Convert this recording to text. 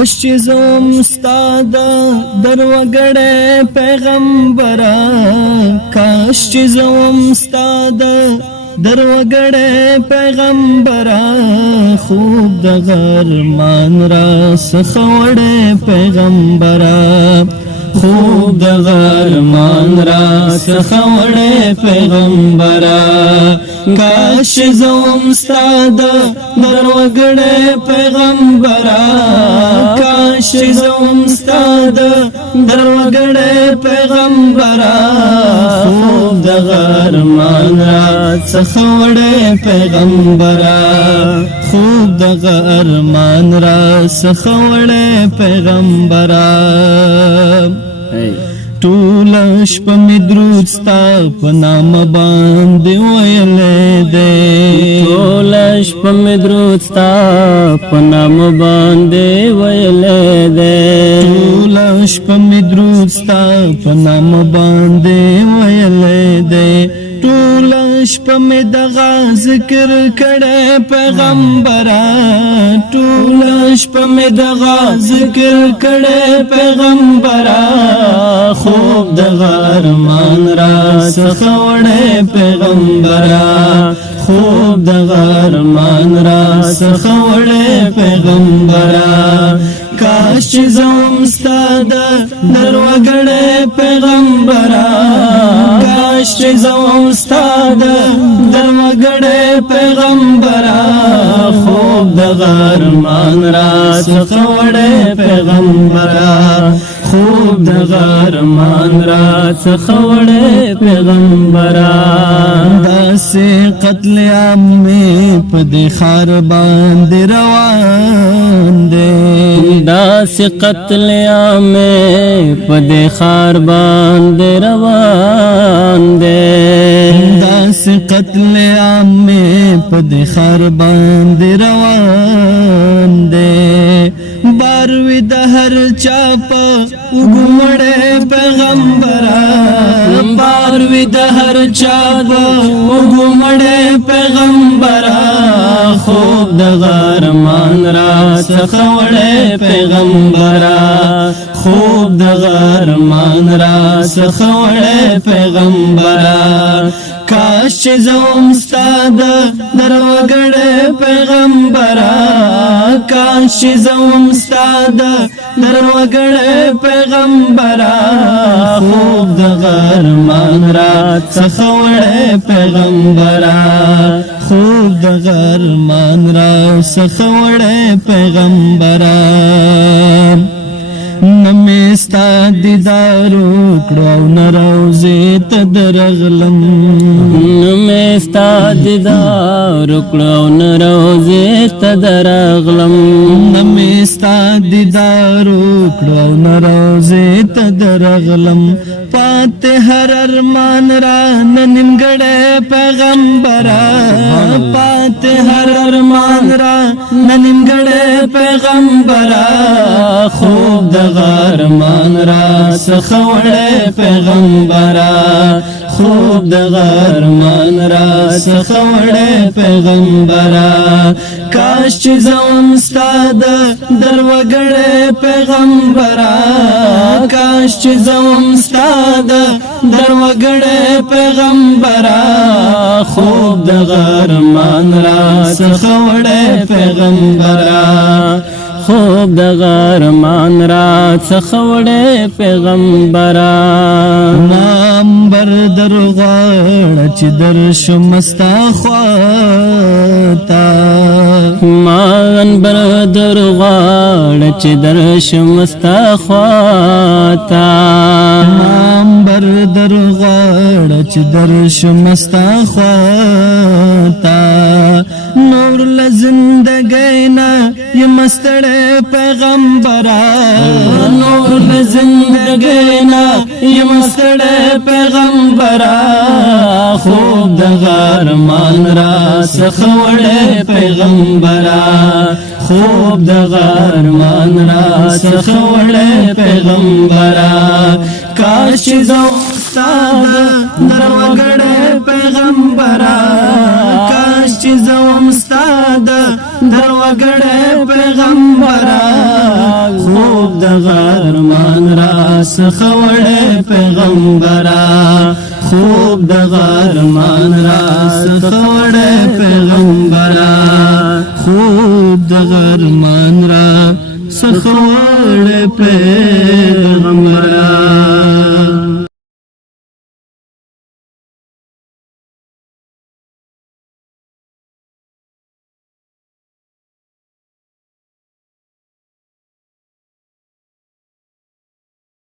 کاش چې زوم ستا د دروغړې پیغمبره کاش چې زوم ستا د دروغړې پیغمبره خوب د غرمان را څخه وړې پیغمبره خوب د غرمان را څخه وړې پیغمبره کاش زوم ستا د دروغړې پیغمبره کاش زوم ستا د دروغړې پیغمبره خوب د غرمان را څخه وړې پیغمبره خوب د غرمان را څخه وړې پیغمبره ټول شپه مې درود ستا په نامه باندې ویلې دی ټول شپه مې درود ستا په نامه باندې ویلې دی ټول شپه مې درود ستا په نامه باندې ویلې دی ټول شپه مې دغه ذکر کړه پیغمبره ټول شپه مې دغه ذکر کړه پیغمبره خوب د غرمان را څخه وړې پیغمبره خوب د غرمان را څخه وړې پیغمبره کاش چې زوم ستا د دروغړې پیغمبره کاش چې زوم ستا د دروغړې پیغمبره خوب د غرمان را څخه وړې پیغمبره خوب د غرمان را څخه وړې پیغمبره داسې قتل عام مې په دې ښار باندې روان دی داسې قتل عام په دې ښار باندې روان دی داسې قتل عام په دې ښار باندې روان دی بار وی د هر چا په وګمړې پیغمبره بار وی د هر چا په وګمړې پیغمبره خوب د غرمان را څخه وړې پیغمبره خوب د غرمان را څخه وړې پیغمبره کاش چې زوم ستا د دروغړې پیغمبره کاش چې زوم ستا د دروغړې پیغمبره خوب د غرمان را څخه وړې پیغمبره خوب د غرمان را څخه وړې پیغمبره نمیستا دیدار وکړو او نه روضې ته درغلم نمیستا دیدار وکړو او نه روضې ته درغلم نمیستا دیدار وکړو او نه روضې ته درغلم پاتې هر ارمان را نه نیمګړی پیغمبره پاتې هر ارمان را نه نیمګړی پیغمبره خوب د غرمان را څخه وړې پیغمبره خوب د غرمان را څخه وړې پیغمبره کاش چې زوم ستا د دروغړې پیغمبره کاش چې زوم ستا د دروغړې پیغمبره خوب د غرمان را څخه وړې پیغمبره خوب د غرمان را څخه وړې پیغمبره نامبر درغواړه چې درشم ستا خواته ما انبر درغواړه چې درشم ستا خواته نامبر درغواړه چې درشم ستا خواته نور لزندګۍ نه یم ستړی پیغمبره نور لزندګۍ نه یم ستړی پیغمبره خوب د غرمان را څخه وړې پیغمبره خوب د غرمان را څخه وړې پیغمبره کاش چې زوم ستا د دروغړې پیغمبره کاش چې زوم ستا د در وګړې پیغمبره خوب د غرمان را سخوړې پیغمبره خوب د غرمان را سخوړې پیغمبره خوب د غرمان را سخوړې پیغمبره